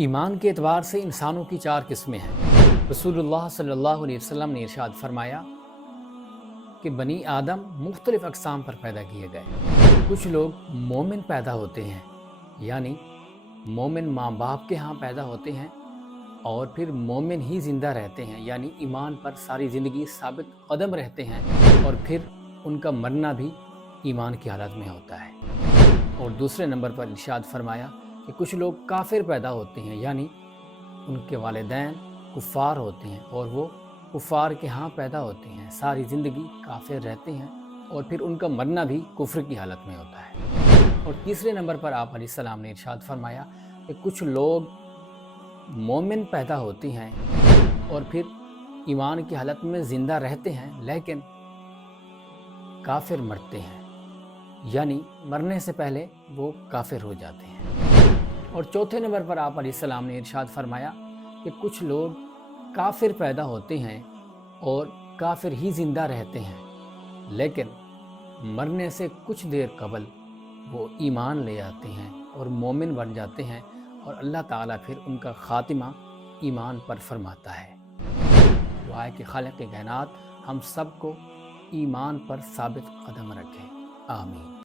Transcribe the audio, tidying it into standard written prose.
ईमान के एतबार से इंसानों की 4 किस्में हैं। रसूलुल्लाह सल्लल्लाहु अलैहि वसल्लम ने इरशाद फरमाया कि बनी आदम मुख्तलिफ़ अक़साम पर पैदा किए गए। कुछ लोग मोमिन पैदा होते हैं, यानी मोमिन माँ बाप के यहाँ पैदा होते हैं और फिर मोमिन ही ज़िंदा रहते हैं, यानी ईमान पर सारी ज़िंदगी साबित कदम रहते हैं और फिर उनका मरना भी ईमान की हालत में होता है। और दूसरे नंबर पर इरशाद फरमाया कि कुछ लोग काफिर पैदा होते हैं, यानी उनके वालिदैन कुफ़ार होते हैं और वो कुफ़ार के यहाँ पैदा होते हैं, सारी ज़िंदगी काफिर रहते हैं और फिर उनका मरना भी कुफ्र की हालत में होता है। और तीसरे नंबर पर आप अलैहिस्सलाम ने इरशाद फरमाया कि कुछ लोग मोमिन पैदा होते हैं और फिर ईमान की हालत में ज़िंदा रहते हैं लेकिन काफिर मरते हैं, यानी मरने से पहले वो काफिर हो जाते हैं। और चौथे नंबर पर आप अलैहिस्सलाम ने इरशाद फरमाया कि कुछ लोग काफिर पैदा होते हैं और काफिर ही ज़िंदा रहते हैं, लेकिन मरने से कुछ देर कबल वो ईमान ले आते हैं और मोमिन बन जाते हैं और अल्लाह ताला फिर उनका ख़ातिमा ईमान पर फरमाता है। दुआ है कि खालिक़ कायनात हम सब को ईमान पर साबित कदम रखें। आमीन।